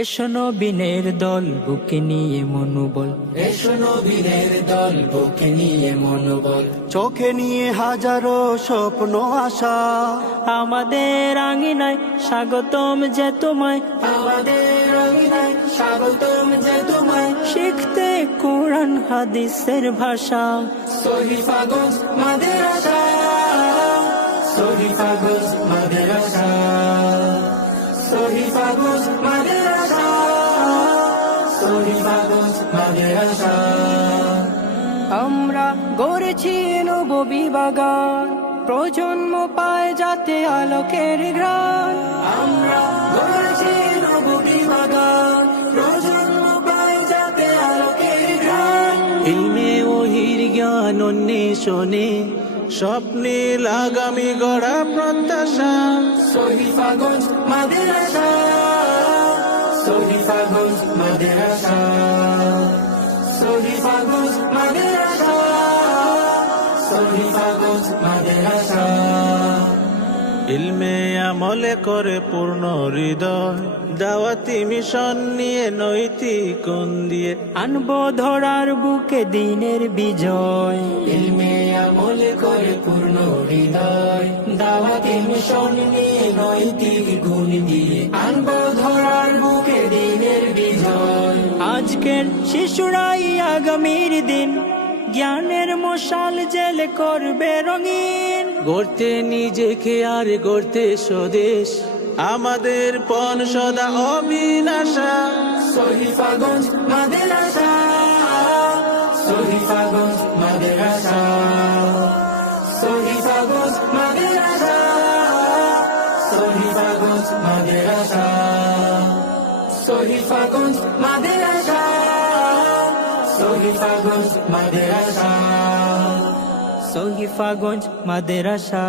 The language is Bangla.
এসো নবীনের দল বুকে নিয়ে মনোবল, এসো নবীনের দল বুকে নিয়ে মনোবল, চোখে নিয়ে হাজারো স্বপ্ন আশা। আমাদের আঙিনায় স্বাগতম যে তোমায়, আমাদের আঙিনায় স্বাগতম যে তোমায়। শিখতে কোরআন হাদিসের ভাষা, শহীফাগঞ্জ মাদ্রাসা, শহীফাগঞ্জ মাদ্রাসা, শহীফাগঞ্জ মাদ্রাসা, শহীফাগঞ্জ মাদ্রাসা। আমরা গড়েছি নববী বাগান, প্রজন্ম পায় যাতে আলোকের ঘ্রাণ। আমরা গড়েছি নববী বাগান, প্রজন্ম পায় যাতে আলোকের ঘ্রাণ। ইলমে ওহির জ্ঞান অন্বেষণে স্বপ্নীল আগামী গড়া প্রত্যাশা। শহীফাগঞ্জ মাদ্রাসা, শহীফাগঞ্জ মাদ্রাসা, শহীফাগঞ্জ মাদ্রাসা, শহীফাগঞ্জ মাদ্রাসা। ইলমে আমলে করে পূর্ণ হৃদয়, দাওয়াতি মিশন নিয়ে নৈতিক কোণ দিয়ে আনবো ধরার বুকে দিনের বিজয়। ইলমে আমল করে পূর্ণ হৃদয়, দাওয়াতি মিশন নিয়ে নৈতিক গুণ দিয়ে আনবো ধরার বুকে দিনের বিজয়। আজকের শিশুরাই আগামীর দিন, জ্ঞানের মশাল জেলে করবে রঙিন। গড়তে নিজেকে আর গড়তে স্বদেশ, আমাদের পণ সদা অবিনাশা। শহীফাগঞ্জ মাদ্রাসা, শহীফাগঞ্জ মাদ্রাসা, শহীফাগঞ্জ মাদ্রাসা, শহীফাগঞ্জ মাদ্রাসা, শহীফাগঞ্জ মাদ্রাসা, শহীফাগঞ্জ মাদ্রাসা, শহীফাগঞ্জ মাদ্রাসা।